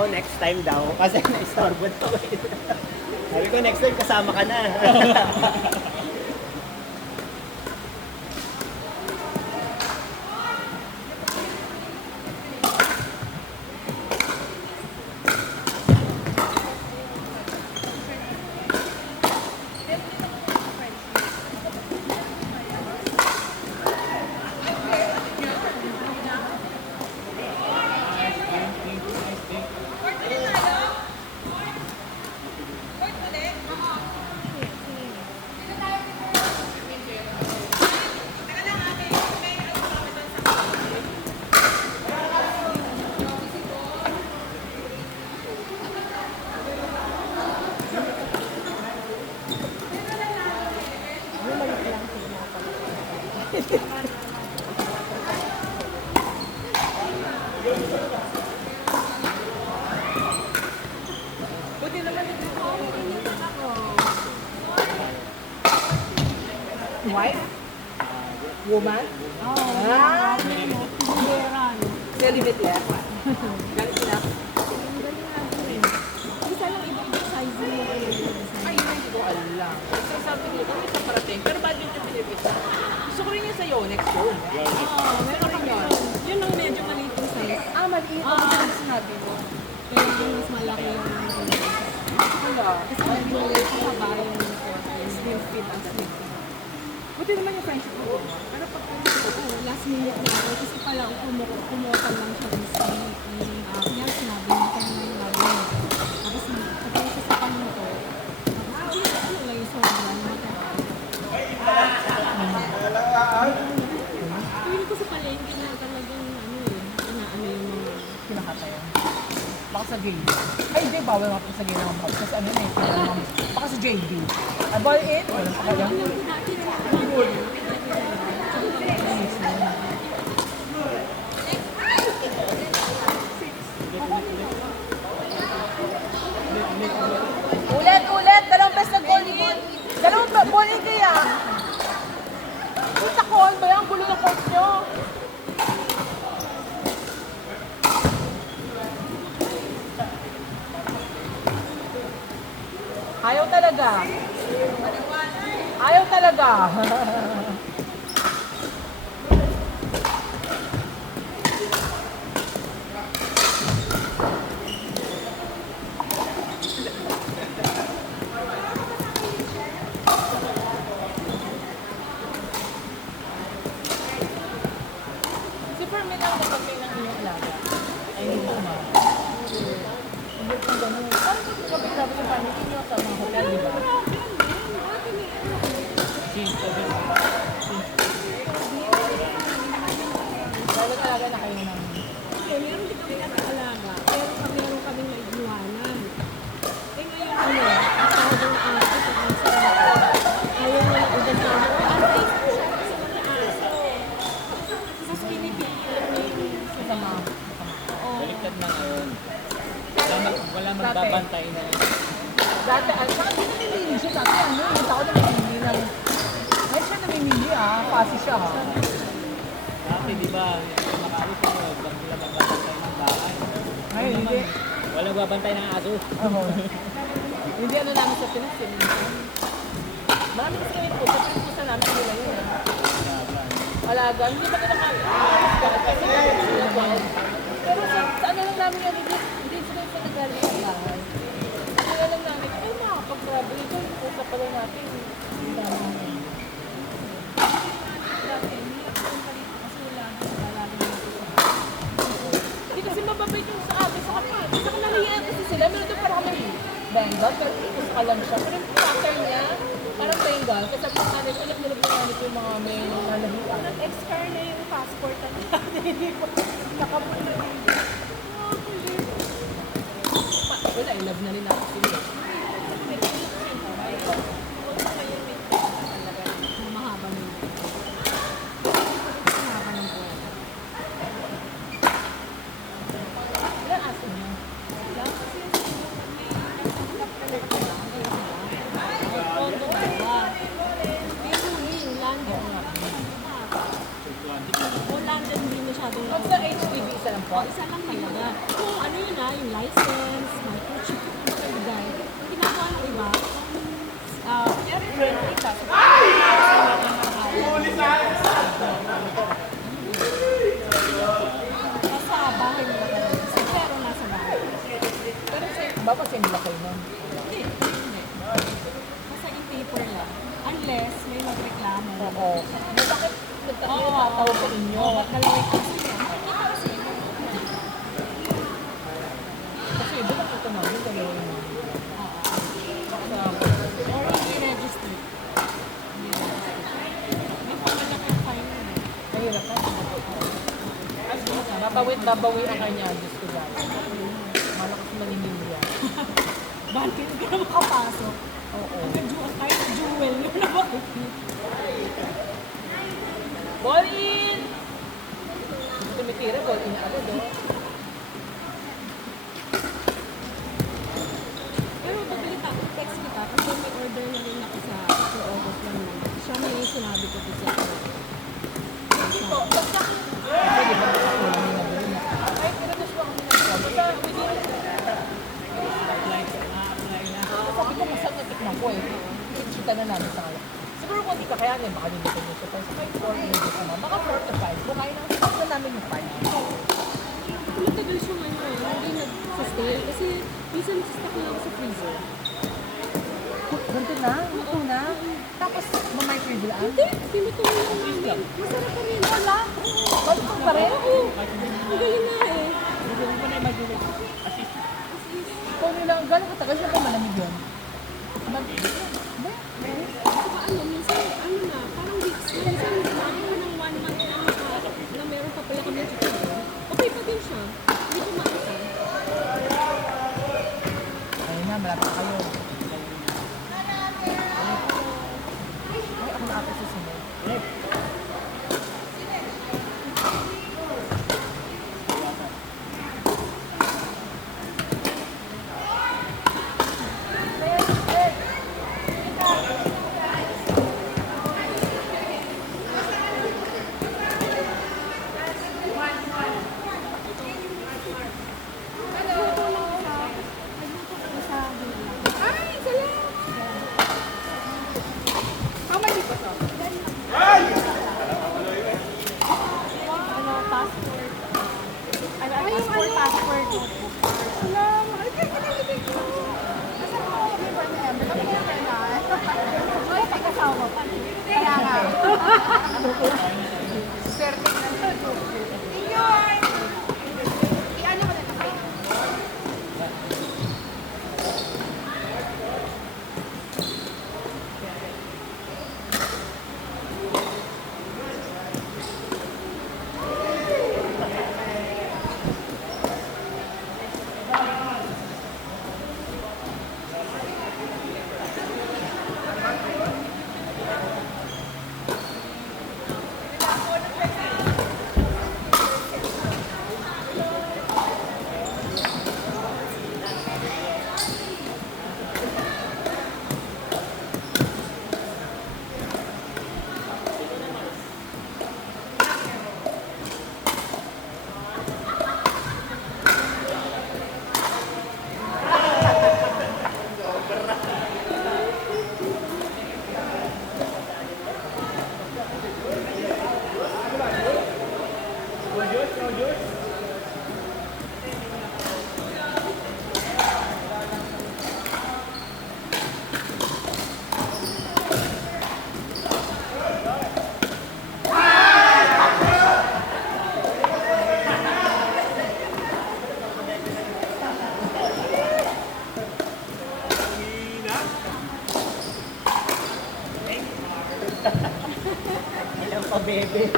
ko next time daw kasi na-istorbo daw. Sabi ko next time kasama ka na. Wife? Woman? Oh, Ah! Beran. Celibate left. Galit sila? Isa lang ibang size mo. Ay, hindi ko alam. So, sabi ko, kung isa parating, pero badminton Philippines. Gusto ko rin yun sa Yonex yun. Oo, meron rin yun. Yun ang medyo maliit yung size. Ah, maliit. Ah. Ano sinabi mo? Kaya yung mas malaki yung Wala. kasi medyo haba yung slim fit ang slim fit. Buti naman yung friendship ko. Pero pag last minute na ako, kasi pala kumotang lang siya ng sweet. Kaya sinabi niya kaya na yung lagi niya. Tapos pagkain siya sa panuto, tapos ano lang yung sobrang matapos. Feeling ko sa palengke na talagang ano yung mga Kinakatayan. Baka sa JD. Ay, hindi. Bawal nga po sa gay ng mga kasi ano na eh. Baka sa JD. I buy it. Walang pa kaya. Ulit! Dalawang best na goal in. Dalawang ball in kaya. Puta ko, ano ba yan? Ang gulo ng coach nyo. Ayaw talaga. Ayaw talaga. Si Fermin ang nagpapay ng inyong alaga. Ay, hindi mo ma. Hindi ko ganun. Parang kung kapit-kapit yung family niyo sa mga hotel, di ba? Lalo talaga na kayo namin. Meron din kami alaga, pero meron kami naiiwanan. Eh ngayon ang tawag ng aso sa aso. Ayaw na lang ugat na ako. Ate, sa mga aso. Tapos pinipigilan niya yung Sama. Baliktad na ngayon. Wala magbabantay na. Dati, saka hindi namimili siya. Dati ano, yung tao na namimili lang. Ngayon siya namimili Pasi siya Dati di ba, makaalis ako, wala magbabantay ng bahay. Ngayon, hindi. Walang babantay ng aso. Oo. Hindi ano namin sa Pinas. Marami kasi kami po. Sa Pinas po sa namin nila yun. Alaga. Hindi ba nila kami? Pero sa ano lang namin yan, hindi sila yung nagaling sa bahay. Kaya lang namin, ay makakapag-travel ito. Usap pala natin. Ang dami namin. Hindi kasi mababait yung sa atin. Saka nahihiyan kasi sila. Meron doon parang kami Bengal. Pero dito sa kalam siya. Pero yung pattern niya, parang Bengal. Kasi pag natin, ulit-ulit na namin yung mga may nalahian. Nag-expire na yung passport natin. Hindi ko Nakapula. Wala, I love na rin natin sila. mahaba na yun. Mahaba ng buwan. Ilan aso niyo? Todo dalawa. Pero yung London. O London hindi masyadong Pag sa HDB, isa lang po. isa lang talaga. Kung ano yun yung license, kasi nila kayo nun. Hindi. Basta in paper lang. Unless may magreklamo. Oo. Bakit nagtatawag sa inyo? Ba't dalawa yung kasi yun? Kasi Kasi iba nakita namin dalawa yung or hindi registered. Hindi registered. May pagkalak yung fine yun eh. mahirap na. Babawi ang kanya, Diyos ko lang. Malakas maninimya. Bakit hindi ka na makapasok? Oo. Kahit jewel yun na ba? Ball in! Tumitira, ball in agad oh. Pero pagbalita, text kita kasi may order na rin ako sa August lang naman. Siya may sinabi ko po siya. Dito, basta. Kasi di ba nakakulong na doon? Ay, pinagas mo kami na. Basta, sabi ko, masarap na tikman ko eh. Kita na namin sa kanya. Siguro kung hindi ka kayanin, baka hindi ko nyo siya. Pero sa 5 minutes naman, baka 4 to 5. Kung kaya na namin yung 5. Matagal siya ngayon, hindi nag-stay. Kasi minsan nagsistock lang ako sa freezer. Ganito na, luto na. Tapos, mamay-freeze lang. Hindi, tinutuloy lang namin. Masarap pa rin. Wala. Baluto pa rin? Ang galing nga eh. Huwag mo na i-maginate. Assist. Kung nila, gano'ng katagal siya pa malamig yun? Saka ano, minsan, ano na, parang weeks na. Minsan, namin mo ng 1 month na meron pa pala kami chicken. Okay pa din siya. Hindi ko makita. Ayun na, malapit na kayo. Ay, ako na ata susunod. Ay, salamat! Ano, passport. Ano, passport. Salamat! Ay, kinalibig ko. Nasaan mo ako before na ever? Kami never na. Ay, pagkasawa pa. Kaya nga. Swerte na. Inyoy! I-ano mo na ito kayo? Ilang pa, bebe.